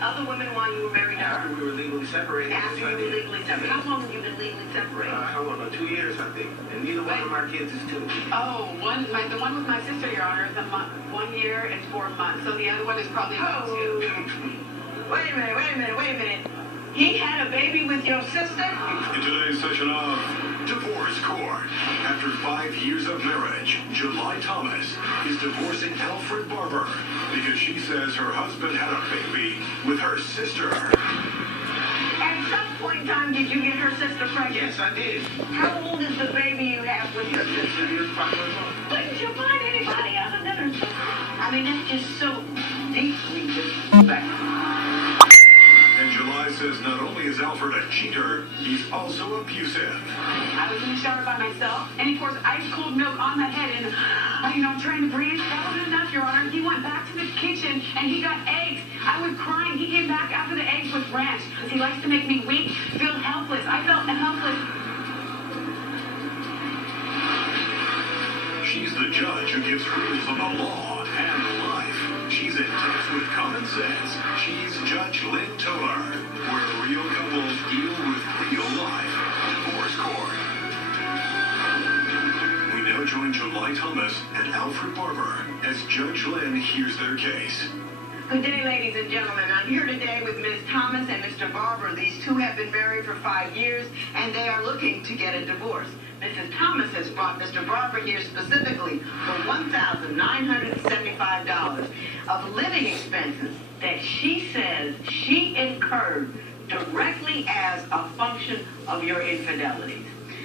other women while you were married? After we were legally separated. After you were legally separated. How long have you been legally separated? How long? 2 years, I think. And neither one of our kids is 2. Oh, the one with my sister, Your Honor, is 1 year and 4 months. So the other one is probably about 2. Wait a minute. He had a baby with your sister? In today's session of Divorce Court, after 5 years of marriage, July Thomas is divorcing Alfred Barber because she says her husband had a baby with her sister. At some point in time, did you get her sister pregnant? Yes, I did. How old is the baby you have with your sister? 2 years, 5 months old. Couldn't you find anybody other than her sister? I mean, that's just so deeply disrespectful. And July says not only is Alfred a cheater, he's also abusive. I was in the shower by myself, and he pours ice cold milk on my head, and I'm trying to breathe. That wasn't enough, Your Honor. He went back to the kitchen, and he got eggs. I was crying. He came back after the eggs with ranch, because he likes to make me weak, feel helpless. I felt helpless. She's the judge who gives rules of the law and life. She's in touch with common sense. She's Judge Lynn Toler, where real couples deal with real life. Divorce Court. We now join July Thomas and Alfred Barber as Judge Lynn hears their case. Good day, ladies and gentlemen. I'm here today with Ms. Thomas and Mr. Barber. These two have been married for 5 years, and they are looking to get a divorce. Mrs. Thomas has brought Mr. Barber here specifically for $1,975 of living expenses that she says she incurred directly as a function of your infidelities.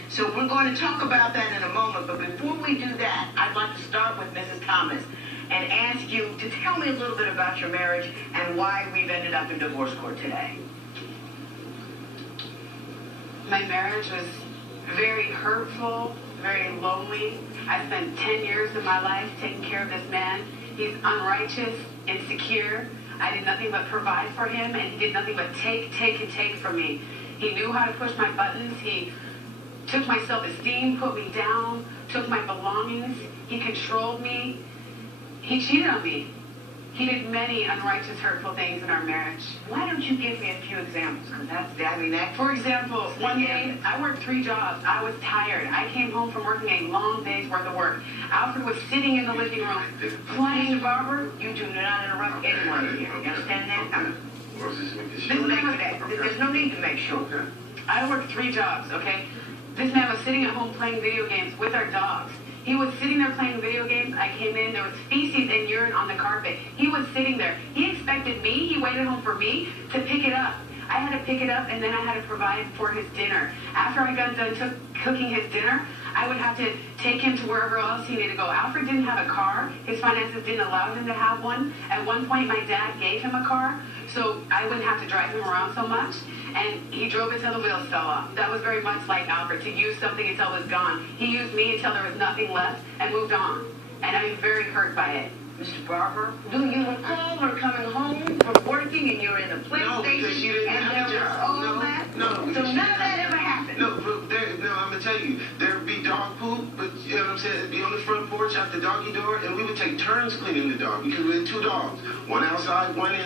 So we're going to talk about that in a moment, but before we do that, I'd like to start with Mrs. Thomas and ask you to tell me a little bit about your marriage and why we've ended up in divorce court today. My marriage was very hurtful, very lonely. I spent 10 years of my life taking care of this man. He's unrighteous, insecure. I did nothing but provide for him, and he did nothing but take from me. He knew how to push my buttons. He took my self-esteem, put me down, took my belongings. He controlled me. He cheated on me. He did many unrighteous, hurtful things in our marriage. Why don't you give me a few examples? Because For example, one day I worked 3 jobs. I was tired. I came home from working a long day's worth of work. Alfred was sitting in the living room playing. Mr. Barber, you do not interrupt anyone here. You understand that? There's no need to make sure. I worked 3 jobs, okay? This man was sitting at home playing video games with our dogs. He was sitting there playing video games. I came in, there was feces and urine on the carpet. He was sitting there. He expected me, he waited home for me to pick it up. I had to pick it up, and then I had to provide for his dinner. After I got done cooking his dinner, I would have to take him to wherever else he needed to go. Alfred didn't have a car. His finances didn't allow him to have one. At one point, my dad gave him a car, so I wouldn't have to drive him around so much. And he drove until the wheels fell off. That was very much like Alfred, to use something until it was gone. He used me until there was nothing left and moved on. And I'm very hurt by it. Mr. Barber, do you recall her coming home from working and you're in a PlayStation and there was all that? No, so none of that ever happened? No, I'm going to tell you, there would be dog poop, but you know what I'm saying, it'd be on the front porch out the doggy door, and we would take turns cleaning the dog because we had 2 dogs. One outside, one in.